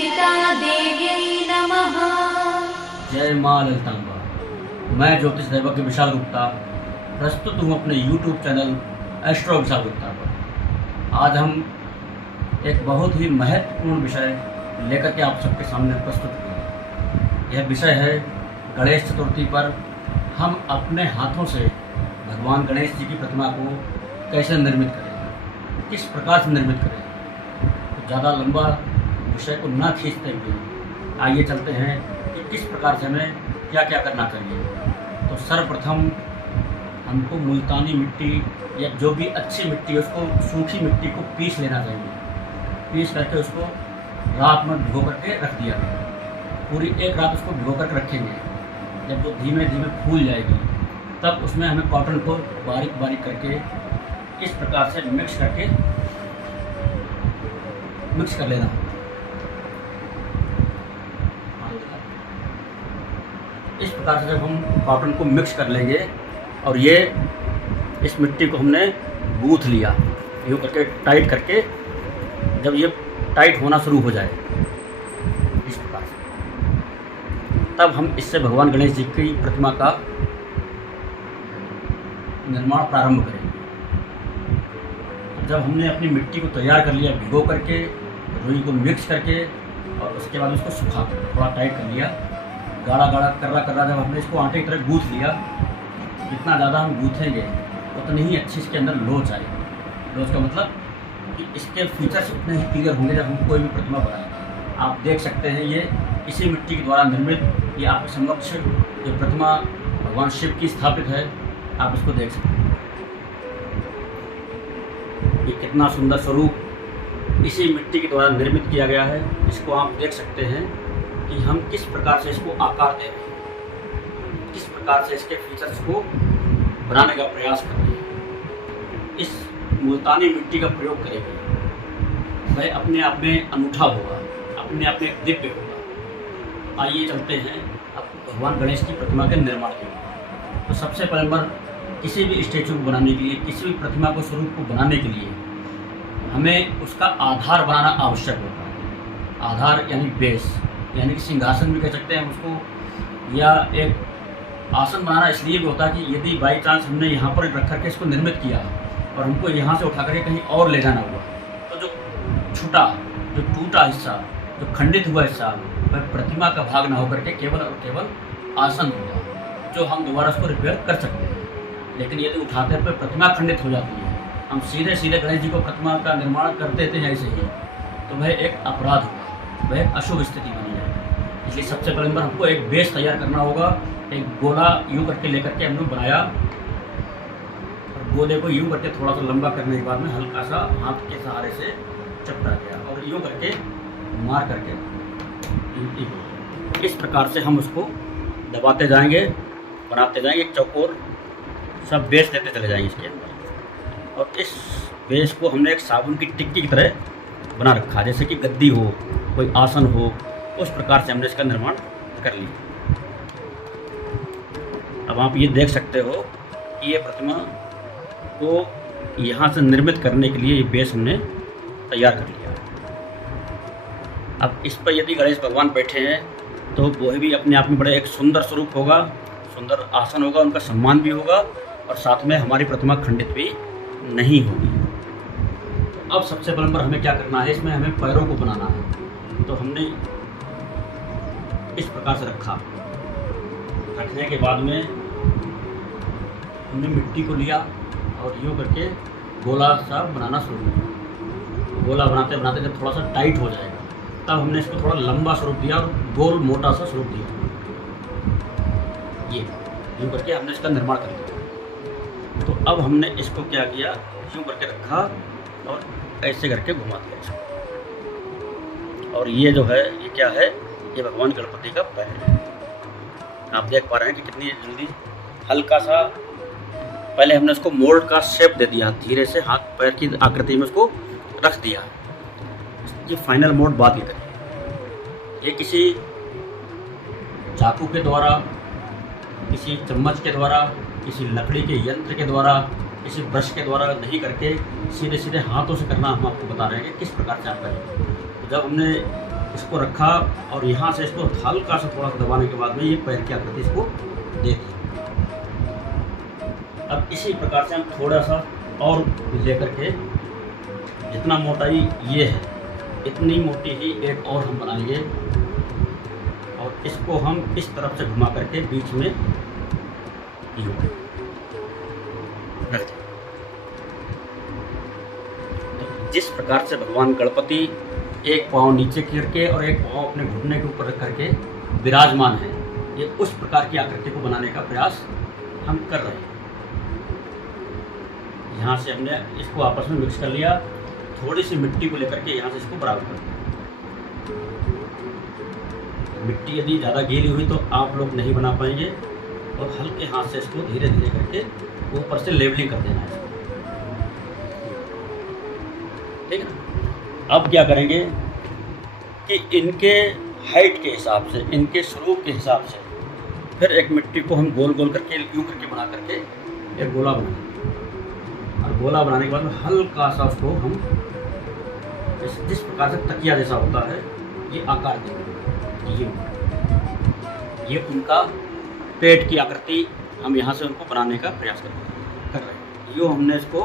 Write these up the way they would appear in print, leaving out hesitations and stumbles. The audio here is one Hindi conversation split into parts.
ललिता देव्यै नमः। जय माँ ललितांबा। मैं ज्योतिष दैवज्ञ विशाल गुप्ता प्रस्तुत हूँ अपने YouTube channel astro Vishal Gupta पर। आज हम एक बहुत ही महत्वपूर्ण विषय लेकर के आप सबके सामने प्रस्तुत हुए। यह विषय है गणेश चतुर्थी पर हम अपने हाथों से भगवान गणेश जी की प्रतिमा को कैसे निर्मित करें, किस प्रकार से निर्मित करें। तो ज़्यादा लंबा विषय को न खींचते हुए आइए चलते हैं कि किस प्रकार से हमें क्या क्या करना चाहिए। तो सर्वप्रथम हमको मुल्तानी मिट्टी या जो भी अच्छी मिट्टी है उसको, सूखी मिट्टी को पीस लेना चाहिए। पीस करके उसको रात में भिगो करके रख दिया गया। पूरी एक रात उसको भिगो करके रखेंगे। जब वो धीमे धीमे फूल जाएगी तब उसमें हमें कॉटन को बारीक बारीक करके इस प्रकार से मिक्स कर लेना। इस प्रकार से जब हम कॉटन को मिक्स कर लेंगे और ये इस मिट्टी को हमने गूँथ लिया यूँ करके, टाइट करके, जब ये टाइट होना शुरू हो जाए इस प्रकार से, तब हम इससे भगवान गणेश जी की प्रतिमा का निर्माण प्रारंभ करेंगे। जब हमने अपनी मिट्टी को तैयार कर लिया, भिगो करके, रुई को मिक्स करके, और उसके बाद उसको सुखा कर थोड़ा टाइट कर लिया, गाढ़ा गाढ़ा कर्रा जब हमने इसको आटे की तरह गूँथ लिया, जितना ज़्यादा हम गूँथेंगे उतनी ही अच्छी इसके अंदर लोच आएगी। लोच का मतलब कि इसके फीचर्स उतने ही क्लियर होंगे जब हम कोई भी प्रतिमा बनाएंगे। आप देख सकते हैं ये इसी मिट्टी के द्वारा निर्मित ये आपके समक्ष जो प्रतिमा भगवान शिव की स्थापित है, आप इसको देख सकते हैं। ये कितना सुंदर स्वरूप इसी मिट्टी के द्वारा निर्मित किया गया है। इसको आप देख सकते हैं कि हम किस प्रकार से इसको आकार दे रहे हैं, किस प्रकार से इसके फीचर्स को बनाने का प्रयास कर रहे हैं। इस मुल्तानी मिट्टी का प्रयोग करेंगे वह अपने आप में अनूठा होगा, अपने आप में एक दिव्य होगा। आइए चलते हैं अब भगवान गणेश की प्रतिमा के निर्माण के लिए। तो सबसे पहले नंबर, किसी भी स्टेचू को बनाने के लिए, किसी भी प्रतिमा को, स्वरूप को बनाने के लिए हमें उसका आधार बनाना आवश्यक होता है। आधार यानी बेस, यानी कि सिंहासन भी कह सकते हैं उसको, या एक आसन बनाना इसलिए भी होता है कि यदि बाई चांस हमने यहाँ पर रख करके इसको निर्मित किया और हमको यहाँ से उठा करके कहीं और ले जाना हुआ, तो जो छूटा, जो टूटा हिस्सा, जो खंडित हुआ हिस्सा, वह प्रतिमा का भाग ना होकर के केवल और केवल आसन होगा, जो हम दोबारा उसको रिपेयर कर सकते हैं। लेकिन यदि उठाते हैं तो प्रतिमा खंडित हो जाती है, हम सीधे सीधे गणेश जी को प्रतिमा का निर्माण कर देते हैं ऐसे ही, तो वह एक अपराध होगा, वह एक अशुभ स्थिति बनी जाएगी। इसलिए सबसे पहले नंबर हमको एक बेस तैयार करना होगा। एक गोला यूँ करके लेकर के हमने बनाया, और गोले को यूँ करके थोड़ा सा लंबा करने के बाद में हल्का सा हाथ के सहारे से चपटा गया और यूँ करके मार करके इस प्रकार से हम उसको दबाते जाएंगे, बनाते जाएंगे, एक चौकोर सब बेस देते चले जाएंगे इसके अंदर। और इस बेस को हमने एक साबुन की टिक्की की तरह बना रखा, जैसे कि गद्दी हो, कोई आसन हो, उस प्रकार से हमने इसका निर्माण कर लिया। अब आप ये देख सकते हो कि ये प्रतिमा को यहाँ से निर्मित करने के लिए ये बेस हमने तैयार कर लिया। अब इस पर यदि गणेश भगवान बैठे हैं तो वह भी अपने आप में बड़े एक सुंदर स्वरूप होगा, सुंदर आसन होगा, उनका सम्मान भी होगा, और साथ में हमारी प्रतिमा खंडित भी नहीं होगी। तो अब सबसे पहले नंबर हमें क्या करना है, इसमें हमें पैरों को बनाना है। तो हमने इस प्रकार से रखा, रखने के बाद में हमने मिट्टी को लिया और यूँ करके गोला सा बनाना शुरू किया। गोला बनाते बनाते जब थोड़ा सा टाइट हो जाएगा तब हमने इसको थोड़ा लंबा स्वरूप दिया और गोल मोटा सा स्वरूप दिया। ये यूँ करके हमने इसका निर्माण कर दिया। तो अब हमने इसको क्या किया, यूँ करके रखा और ऐसे करके घुमा दिया इसको। और ये जो है, ये क्या है, ये भगवान गणपति का पैर है। आप देख पा रहे हैं कि कितनी जल्दी हल्का सा, पहले हमने उसको मोल्ड का शेप दे दिया, धीरे से हाथ पैर की आकृति में उसको रख दिया। ये फाइनल मोड बाद ही करें। ये किसी चाकू के द्वारा, किसी चम्मच के द्वारा, किसी लकड़ी के यंत्र के द्वारा, किसी ब्रश के द्वारा नहीं करके सीधे सीधे हाथों से करना हम आपको बता रहे हैं कि किस प्रकार से आप करें। तो जब हमने इसको रखा और यहाँ से इसको हल्का सा थोड़ा सा दबाने के बाद में ये पैर की आकृति इसको दे दी। अब इसी प्रकार से हम थोड़ा सा और लेकर के, जितना मोटाई ये है इतनी मोटी ही एक और हम बनाएंगे और इसको हम इस तरफ से घुमा करके बीच में यूं रख दें। तो जिस प्रकार से भगवान गणपति एक पाँव नीचे करके और एक पाँव अपने घुटने के ऊपर रख करके विराजमान है, ये उस प्रकार की आकृति को बनाने का प्रयास हम कर रहे हैं। यहाँ से हमने इसको आपस में मिक्स कर लिया, थोड़ी सी मिट्टी को लेकर के यहाँ से इसको बराबर कर दिया। मिट्टी यदि ज़्यादा गीली हुई तो आप लोग नहीं बना पाएंगे और हल्के हाथ से इसको धीरे धीरे करके ऊपर से लेवलिंग कर देना है, ठीक है। अब क्या करेंगे कि इनके हाइट के हिसाब से, इनके स्वरूप के हिसाब से फिर एक मिट्टी को हम गोल गोल करके यूं करके बना करके एक गोला बनाएंगे और गोला बनाने के बाद में हल्का सा उसको हम जिस प्रकार से तकिया जैसा होता है ये आकार देंगे। ये उनका पेट की आकृति हम यहाँ से उनको बनाने का प्रयास कर रहे हैं। यूँ हमने इसको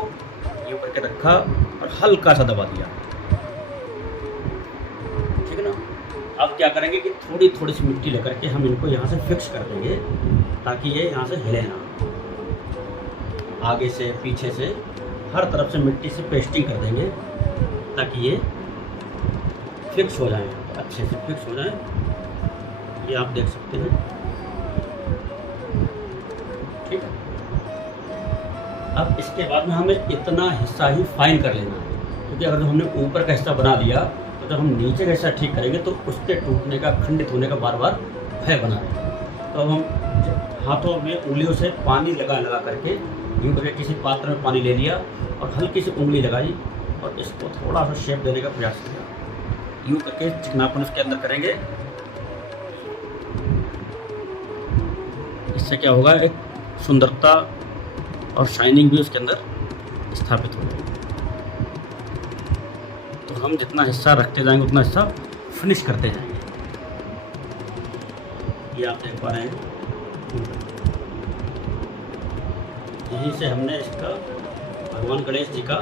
यूँ करके रखा और हल्का सा दबा दिया, ठीक है ना। अब क्या करेंगे कि थोड़ी थोड़ी सी मिट्टी लेकर के हम इनको यहाँ से फिक्स कर देंगे ताकि ये यहाँ से हिले ना। आगे से पीछे से हर तरफ से मिट्टी से पेस्टिंग कर देंगे ताकि ये फिक्स हो जाए, अच्छे से फिक्स हो जाए। ये आप देख सकते हैं, ठीक है। अब इसके बाद में हमें इतना हिस्सा ही फाइन कर लेना है, क्योंकि अगर हमने ऊपर का हिस्सा बना दिया तो जब हम नीचे का हिस्सा ठीक करेंगे तो उसके टूटने का, खंडित होने का बार बार भय बना रहेगा। तो अब हम हाथों में उंगलियों से पानी लगा करके यूँ करके किसी पात्र में पानी ले लिया और हल्की सी उंगली लगाई और इसको थोड़ा सा शेप देने का प्रयास किया। यूँ करके चिकनापन उसके अंदर करेंगे। इससे क्या होगा, एक सुंदरता और शाइनिंग भी उसके अंदर स्थापित हो जाएगी। तो हम जितना हिस्सा रखते जाएंगे उतना हिस्सा फिनिश करते जाएंगे। ये आप देख पा रहे हैं, यहीं से हमने इसका भगवान गणेश जी का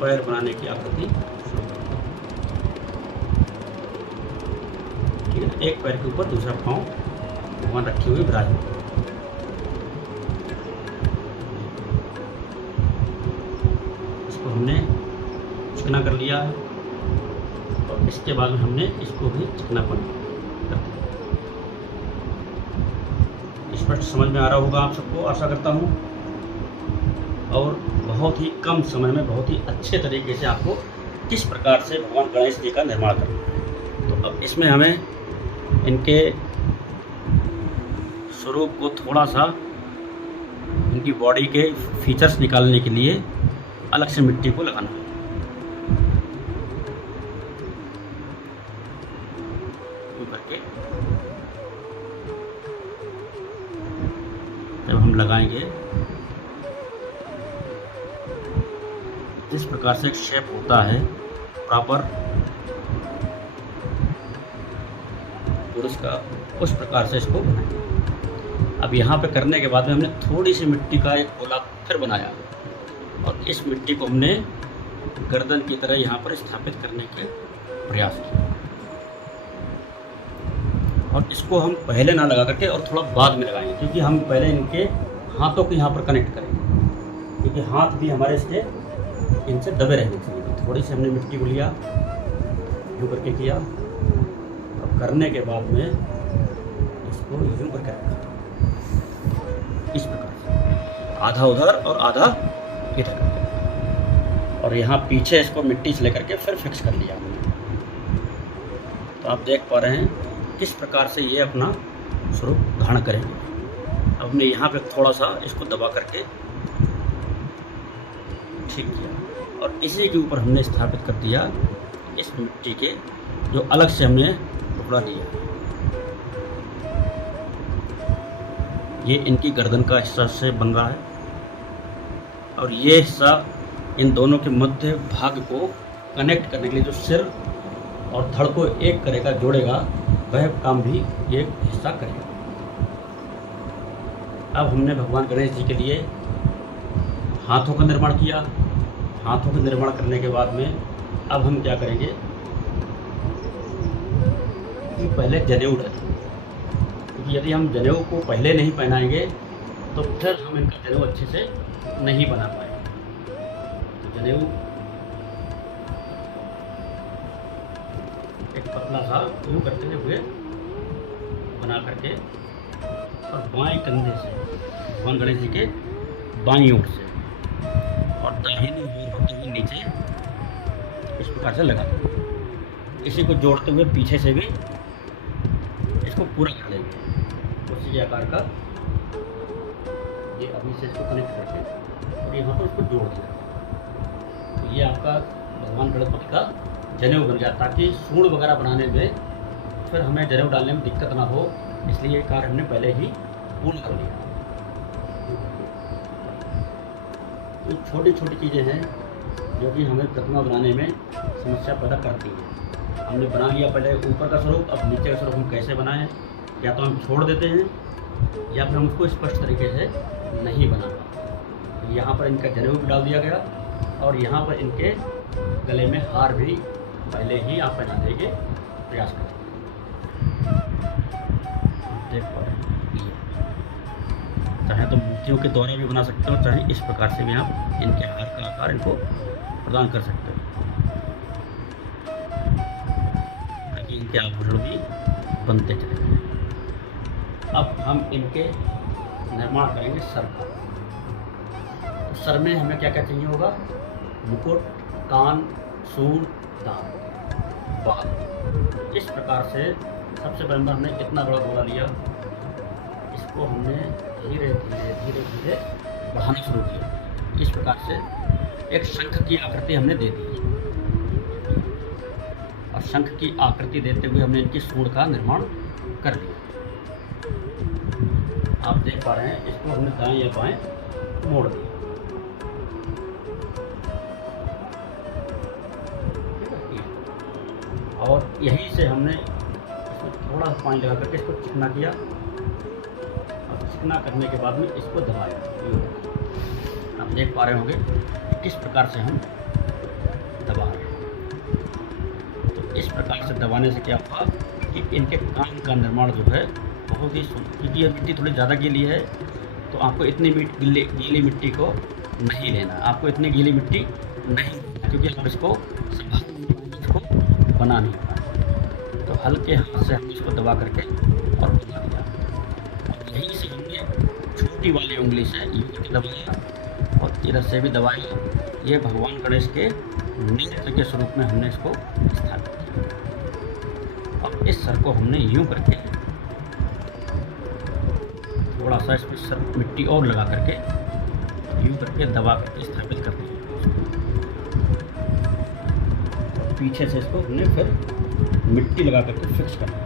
पैर बनाने की आकृति शुरू कर दी, ठीक है। एक पैर के ऊपर दूसरा पाँव भगवान रखे हुए विराजमान। इसको हमने चिकना कर लिया है और इसके बाद में हमने इसको भी चिकनापन कर दिया। स्पष्ट समझ में आ रहा होगा आप सबको, आशा करता हूँ। और बहुत ही कम समय में बहुत ही अच्छे तरीके से आपको किस प्रकार से भगवान गणेश जी का निर्माण करना है। तो अब इसमें हमें इनके स्वरूप को थोड़ा सा, इनकी बॉडी के फीचर्स निकालने के लिए अलग से मिट्टी को लगाना है। करके जब हम लगाएंगे, जिस प्रकार से एक शेप होता है प्रॉपर पुरुष का, उस प्रकार से इसको बनाएंगे। अब यहाँ पे करने के बाद में हमने थोड़ी सी मिट्टी का एक गोला फिर बनाया और इस मिट्टी को हमने गर्दन की तरह यहाँ पर स्थापित करने के प्रयास किया। और इसको हम पहले ना लगा करके और थोड़ा बाद में लगाएंगे, क्योंकि हम पहले इनके हाथों को यहाँ पर कनेक्ट करेंगे, क्योंकि हाथ भी हमारे इसके इनसे दबे रहने चाहिए। थोड़ी सी हमने मिट्टी को लिया, यूँ करके किया और करने के बाद में इसको यूँ करके रखा इस प्रकार से, आधा उधर और आधा इधर, और यहाँ पीछे इसको मिट्टी से लेकर के फिर फिक्स कर लिया हमने। तो आप देख पा रहे हैं किस प्रकार से ये अपना स्वरूप धारण करेंगे। अब हमने यहाँ पे थोड़ा सा इसको दबा करके ठीक किया और इसी के ऊपर हमने स्थापित कर दिया इस मिट्टी के, जो अलग से हमने टुकड़ा लिया। ये इनकी गर्दन का हिस्सा से बन रहा है और ये हिस्सा इन दोनों के मध्य भाग को कनेक्ट करने के लिए, जो सिर और धड़ को एक करेगा, जोड़ेगा, वह काम भी एक हिस्सा करेगा। अब हमने भगवान गणेश जी के लिए हाथों का निर्माण किया। हाथों का निर्माण करने के बाद में अब हम क्या करेंगे कि पहले जनेऊ डालें, क्योंकि यदि हम जनेऊ को पहले नहीं पहनाएंगे तो फिर हम इनका जनेऊ अच्छे से नहीं बना पाएंगे। तो जनेऊ एक पतला सा यूँ करते हुए बना करके और बाएं कंधे से भगवान गणेश जी के बाईं ओर से और दाहिनी ओर होते हुए नीचे इस प्रकार से लगा देंगे। इसी को जोड़ते हुए पीछे से भी इसको पूरा कर लेंगे उसी के आकार का। ये अभी से इसको कनेक्ट करके और यहाँ पर इसको जोड़ देंगे। तो ये आपका भगवान गणपति का जनेऊ बन गया, ताकि सूंड वगैरह बनाने में फिर हमें जनेऊ डालने में दिक्कत ना हो, इसलिए ये कार्य हमने पहले ही पूर्ण कर लिया। तो छोटी छोटी चीज़ें हैं जो कि हमें प्रतिमा बनाने में समस्या पैदा करती हैं। हमने बना लिया पहले ऊपर का स्वरूप, अब नीचे का स्वरूप हम कैसे बनाएं? या तो हम छोड़ देते हैं या फिर हम उसको स्पष्ट तरीके से नहीं बना पाते। तो यहाँ पर इनका जनेऊ भी डाल दिया गया और यहाँ पर इनके गले में हार भी पहले ही आप पहना देंगे, प्रयास करें। देख पा रहे हैं, चाहे तो मूर्तियों के द्वारा भी बना सकते हो, चाहे इस प्रकार से भी आप इनके हार का आकार इनको प्रदान कर सकते हो, ताकि इनके आभूषण भी बनते चले जाएं। अब हम इनके निर्माण करेंगे सर का। तो सर में हमें क्या क्या चाहिए होगा? मुकुट, कान, सूंड, दांत, बाल। इस प्रकार से सबसे पहले हमने इतना बड़ा गोला लिया, इसको हमने धीरे धीरे धीरे धीरे बढ़ाना शुरू किया। इस प्रकार से एक शंख की आकृति हमने दे दी और शंख की आकृति देते हुए हमने इनकी सूंड का निर्माण कर लिया। आप देख पा रहे हैं, इसको हमने दाएं या बाएं मोड़ दिया। और यहीं से हमने इसमें थोड़ा सा पानी लगा करके इसको चिकना किया और चिकना करने के बाद में इसको दबाया। आप देख पा रहे होंगे कि किस प्रकार से हम दबा रहे हैं। तो इस प्रकार से दबाने से क्या हुआ कि इनके कान का निर्माण जो है बहुत ही, क्योंकि यह मिट्टी थोड़ी ज़्यादा गीली है तो आपको इतनी गीली मिट्टी को नहीं लेना, आपको इतनी गीली मिट्टी नहीं, क्योंकि आप इसको बना नहीं पाए। तो हल्के हाथ से हमने इसको दबा करके और बना दिया। और यहीं से हमने छोटी वाली उंगली से यूँ दबाया और इधर से भी दबाया। ये भगवान गणेश के नृत्य के स्वरूप में हमने इसको स्थापित किया। और इस सर को हमने यूँ करके थोड़ा सा इसमें सर मिट्टी और लगा करके यूँ करके दबा करके स्थापित कर दिया। पीछे से इसको हमने फिर मिट्टी लगा करके फिक्स कर दिया।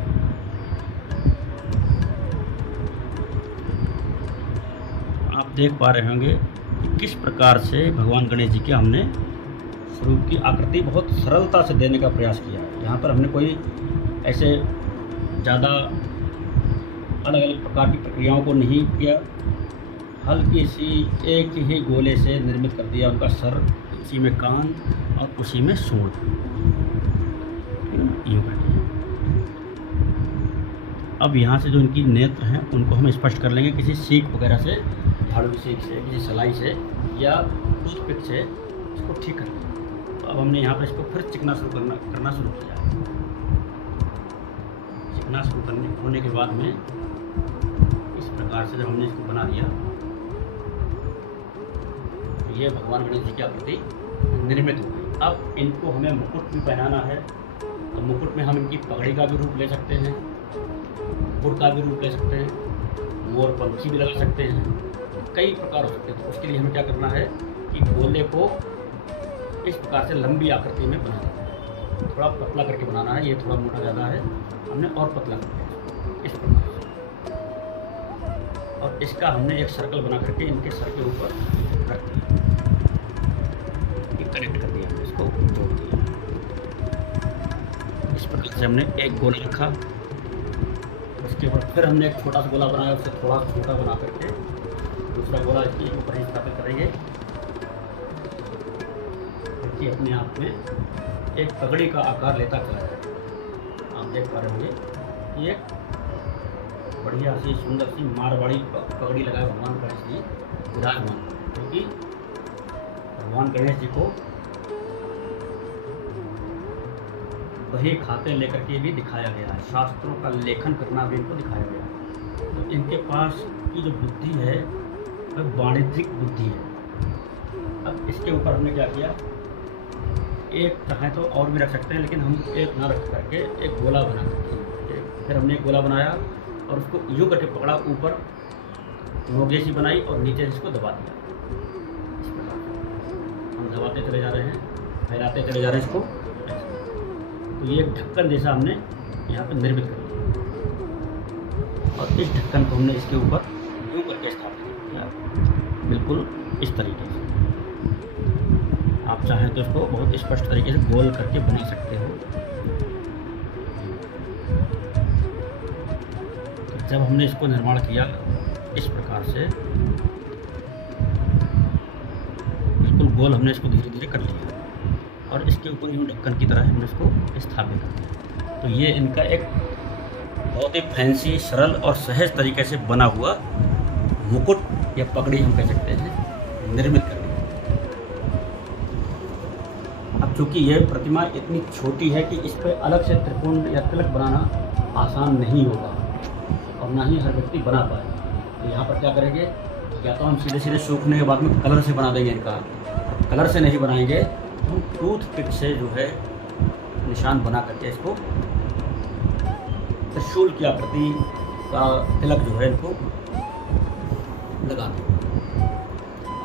आप देख पा रहे होंगे कि किस प्रकार से भगवान गणेश जी के हमने स्वरूप की आकृति बहुत सरलता से देने का प्रयास किया है। यहाँ पर हमने कोई ऐसे ज़्यादा अलग अलग प्रकार की प्रक्रियाओं को नहीं किया, हल्की सी एक ही गोले से निर्मित कर दिया उनका सर, उसी में कान और उसी में सूंड, यूँ कर दिया। अब यहाँ से जो इनकी नेत्र हैं उनको हम स्पष्ट कर लेंगे किसी सीख वगैरह से, झाड़ू सीख से, किसी सलाई से या टूथपिक से इसको ठीक कर दिया। तो अब हमने यहाँ पर इसको फिर चिकना करना शुरू किया। चिकना शुरू करने होने के बाद में इस प्रकार से जब हमने इसको बना दिया तो ये भगवान गणेश जी की आकृति निर्मित हो गई। अब इनको हमें मुकुट भी पहनाना है, तो मुकुट में हम इनकी पगड़ी का भी रूप ले सकते हैं, मुकुट का भी रूप ले सकते हैं, मोर पंछी भी लगा सकते हैं, कई प्रकार हो सकते हैं। तो उसके लिए हमें क्या करना है कि गोले को इस प्रकार से लंबी आकृति में बनाना है, थोड़ा पतला करके बनाना है। ये थोड़ा मोटा ज़्यादा है, हमने और पतला कर दिया इस प्रकार से। और इसका हमने एक सर्कल बना करके इनके सर के ऊपर रख दिया, कनेक्ट कर दिया, हमने इसको जोड़ दिया। इस प्रकार से हमने एक गोला रखा, उसके ऊपर फिर हमने एक छोटा सा गोला बनाया, उससे थोड़ा छोटा बना करके दूसरा गोला इसके ऊपर ही स्थापित करेंगे। कि अपने आप में एक पगड़ी का आकार लेता चला जाए। आप देख पा रहे होंगे ये बढ़िया सी सुंदर सी मारवाड़ी पगड़ी लगाए भगवान गणेश जी विराजमान, क्योंकि भगवान गणेश जी को बही खाते लेकर के भी दिखाया गया है, शास्त्रों का लेखन करना भी इनको दिखाया गया है। तो इनके पास की जो बुद्धि है वह वाणिज्यिक बुद्धि है। अब इसके ऊपर हमने क्या किया, एक चाहें तो और भी रख सकते हैं, लेकिन हम एक ना रख करके एक गोला बना सकते। फिर हमने एक गोला बनाया और उसको यूँ करके पकड़ा, ऊपर नोक जैसी बनाई और नीचे इसको दबा दिया। इस प्रकार हम दबाते चले जा रहे हैं, फैलाते चले जा रहे हैं इसको। तो ये एक ढक्कन जैसा हमने यहाँ पर निर्मित कर दिया और इस ढक्कन को हमने इसके ऊपर यूँ करके स्थापित किया, बिल्कुल इस तरीके से। आप चाहें तो इसको बहुत स्पष्ट तरीके से गोल करके बना सकते हो। जब हमने इसको निर्माण किया इस प्रकार से बिल्कुल गोल, हमने इसको धीरे धीरे कर लिया और इसके ऊपर यूँ ढक्कन की तरह हमने इसको स्थापित कर दिया। तो ये इनका एक बहुत ही फैंसी, सरल और सहज तरीके से बना हुआ मुकुट या पगड़ी हम कह सकते हैं निर्मित कर। अब चूँकि यह प्रतिमा इतनी छोटी है कि इस पर अलग से त्रिकोण या तिलक बनाना आसान नहीं होगा और ना ही हर व्यक्ति बना पाए। तो यहाँ पर क्या करेंगे, या तो हम सीधे सीधे सूखने के बाद में कलर से बना देंगे इनका। कलर से नहीं बनाएंगे तो हम टूथपिक से जो है निशान बना करके इसको त्रिशूल की आकृति का तिलक जो है इनको लगा देंगे।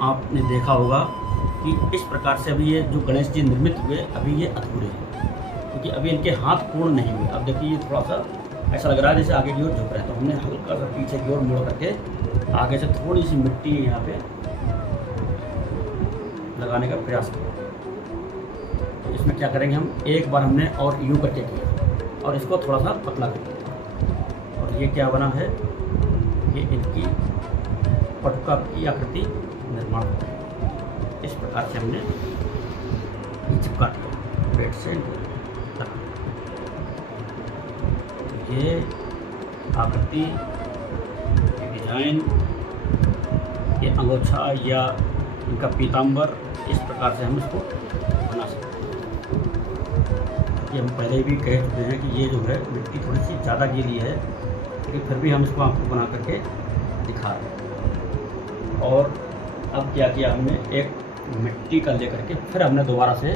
आपने देखा होगा कि इस प्रकार से अभी ये जो गणेश जी निर्मित हुए अभी ये अधूरे हैं, क्योंकि अभी इनके हाथ पूर्ण नहीं हुए। अब देखिए ये थोड़ा सा ऐसा लग रहा है जैसे आगे की ओर झुक रहे हैं, तो हमने हल्का सा पीछे की ओर मोड़ करके आगे से थोड़ी सी मिट्टी यहाँ पे लगाने का प्रयास किया। तो इसमें क्या करेंगे, हम एक बार हमने और यूँ करके किया और इसको थोड़ा सा पतला कर दिया और ये क्या बना है, ये इनकी पटुका की आकृति निर्माण होता है। इस प्रकार से हमने चिपका दिया पेट से तक। ये आकृति, डिजाइन, ये अंगोछा या इनका पीताम्बर, इस प्रकार से हम इसको बना सकते हैं। ये हम पहले भी कह चुके हैं कि ये जो है मिट्टी थोड़ी सी ज़्यादा गीली है, लेकिन फिर भी हम इसको आपको बना करके दिखा रहे हैं। और अब क्या किया, हमने एक मिट्टी का लेकर के फिर हमने दोबारा से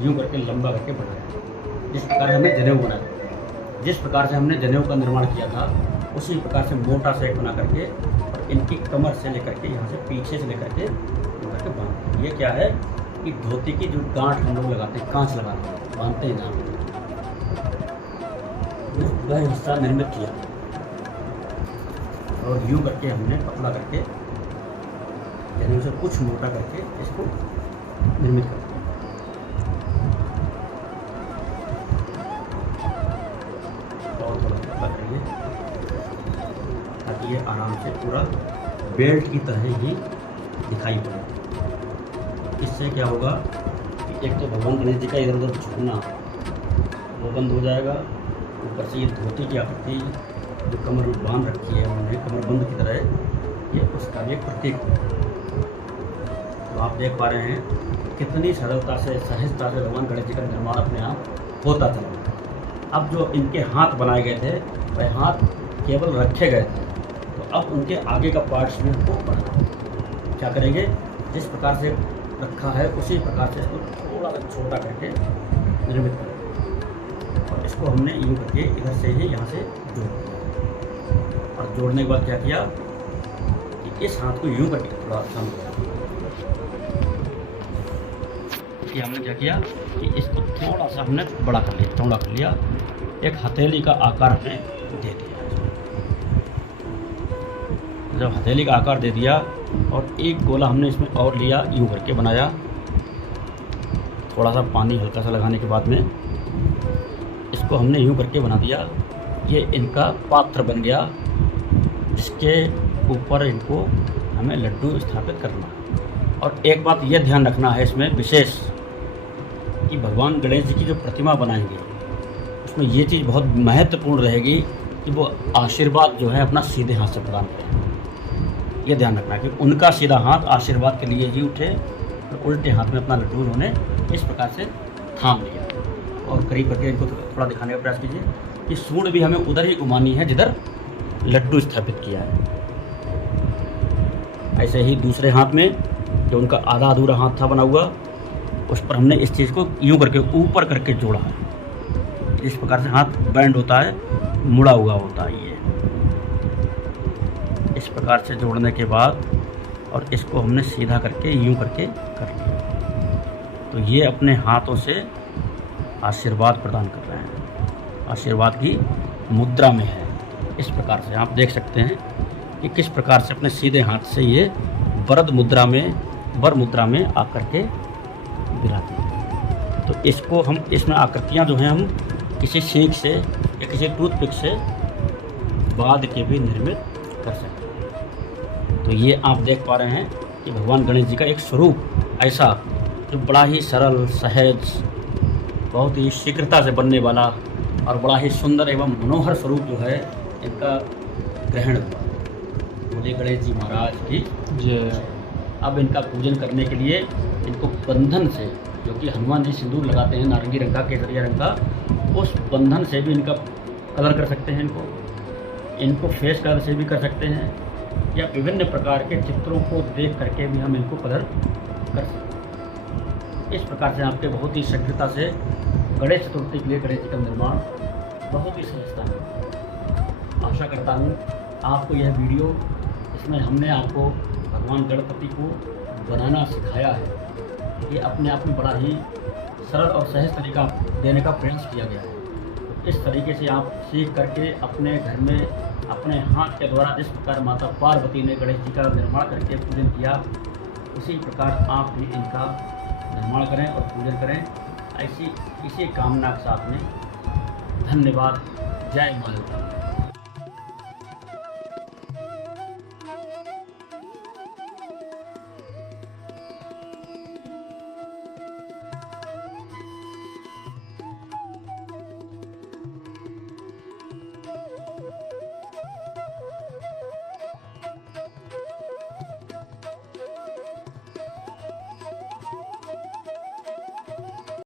यूँ करके लंबा करके बनाया। जिस प्रकार हमने जनेऊ बनाया, जिस प्रकार से हमने जनेऊ का निर्माण किया था उसी प्रकार से मोटा सा एक बना करके और इनकी कमर से लेकर के यहाँ से पीछे से लेकर के बांध। ये क्या है कि धोती की जो गांठ हम लोग लगाते हैं, कांच लगाते हैं, बांधते हैं ना, वह हिस्सा निर्मित किया और यूँ करके हमने पतला करके यानी उसे कुछ मोटा करके इसको निर्मित करते हैं। और थोड़ा पतला करेंगे ताकि ये आराम से पूरा बेल्ट की तरह ही दिखाई पड़े। इससे क्या होगा कि एक तो भगवान गणेश जी का इधर उधर झुकना वो बंद हो जाएगा, ऊपर से ये धोती की आकृति जो कमर में बांध रखी है उन्होंने कमरबंद की तरह, ये उसका भी एक प्रतीक है। तो आप देख पा रहे हैं कितनी सरलता से, सहजता से भगवान गणेश जी का निर्माण अपने आप होता था। अब जो इनके हाथ बनाए गए थे वह हाथ केवल रखे गए थे, तो अब उनके आगे का पार्ट्स में उनको बनाना क्या करेंगे, जिस प्रकार से रखा है उसी प्रकार से इसको थोड़ा सा छोटा करके निर्मित करें और इसको हमने यूँ करके इधर से ही यहाँ से जोड़ दिया। और जोड़ने के बाद क्या किया कि इस हाथ को यूँ करके थोड़ा सा कि हमने क्या किया कि इसको थोड़ा सा हमने बड़ा कर लिया, चौड़ा कर लिया, एक हथेली का आकार हमने दे दिया। जब हथेली का आकार दे दिया और एक गोला हमने इसमें और लिया, यूँ करके बनाया, थोड़ा सा पानी हल्का सा लगाने के बाद में इसको इसको हमने यूँ करके बना दिया, ये इनका पात्र बन गया जिसके ऊपर इनको हमें लड्डू स्थापित करना है। और एक बात यह ध्यान रखना है इसमें विशेष कि भगवान गणेश जी की जो प्रतिमा बनाएंगे उसमें ये चीज़ बहुत महत्वपूर्ण रहेगी कि वो आशीर्वाद जो है अपना सीधे हाथ से प्रदान करें। ये ध्यान रखना कि उनका सीधा हाथ आशीर्वाद के लिए ही उठे और उल्टे हाथ में अपना लड्डू उन्होंने इस प्रकार से थाम लिया। और करीब करके इनको थोड़ा दिखाने का प्रयास कीजिए कि सूंड भी हमें उधर ही घुमानी है जिधर लड्डू स्थापित किया है। ऐसे ही दूसरे हाथ में जो उनका आधा अधूरा हाथ था बना हुआ, उस पर हमने इस चीज़ को यूँ करके ऊपर करके जोड़ा है। इस प्रकार से हाथ बैंड होता है, मुड़ा हुआ होता है। ये इस प्रकार से जोड़ने के बाद और इसको हमने सीधा करके यूँ करके कर लिया। तो ये अपने हाथों से आशीर्वाद प्रदान कर रहे हैं, आशीर्वाद की मुद्रा में है। इस प्रकार से आप देख सकते हैं कि किस प्रकार से अपने सीधे हाथ से ये वर मुद्रा में आकर के विराजते हैं। तो इसको हम इसमें आकृतियाँ जो हैं हम किसी सीख से या किसी टूथपिक से बांध के भी निर्मित कर सकते हैं। तो ये आप देख पा रहे हैं कि भगवान गणेश जी का एक स्वरूप ऐसा जो बड़ा ही सरल, सहज, बहुत ही शीघ्रता से बनने वाला और बड़ा ही सुंदर एवं मनोहर स्वरूप जो है इनका ग्रहण हुआ। बोले गणेश जी महाराज की जय। अब इनका पूजन करने के लिए इनको बंधन से, जो कि हनुमान जी सिंदूर लगाते हैं नारंगी रंग का, केसरिया रंग का, उस बंधन से भी इनका कलर कर सकते हैं। इनको फेस कलर से भी कर सकते हैं या विभिन्न प्रकार के चित्रों को देख करके भी हम इनको कलर कर सकते हैं। इस प्रकार से आपके बहुत ही शीघ्रता से गणेश चतुर्थी के लिए गणेश जी का निर्माण बहुत ही सहजता है। आशा करता हूँ आपको यह वीडियो, इसमें हमने आपको भगवान गणपति को बनाना सिखाया है, ये अपने आप में बड़ा ही सरल और सहज तरीका देने का प्रयास किया गया है। तो इस तरीके से आप सीख करके अपने घर में अपने हाथ के द्वारा जिस प्रकार माता पार्वती ने गणेश जी का निर्माण करके पूजन किया, उसी प्रकार आप भी इनका निर्माण करें और पूजन करें। इसी कामना के साथ में धन्यवाद। जय माता।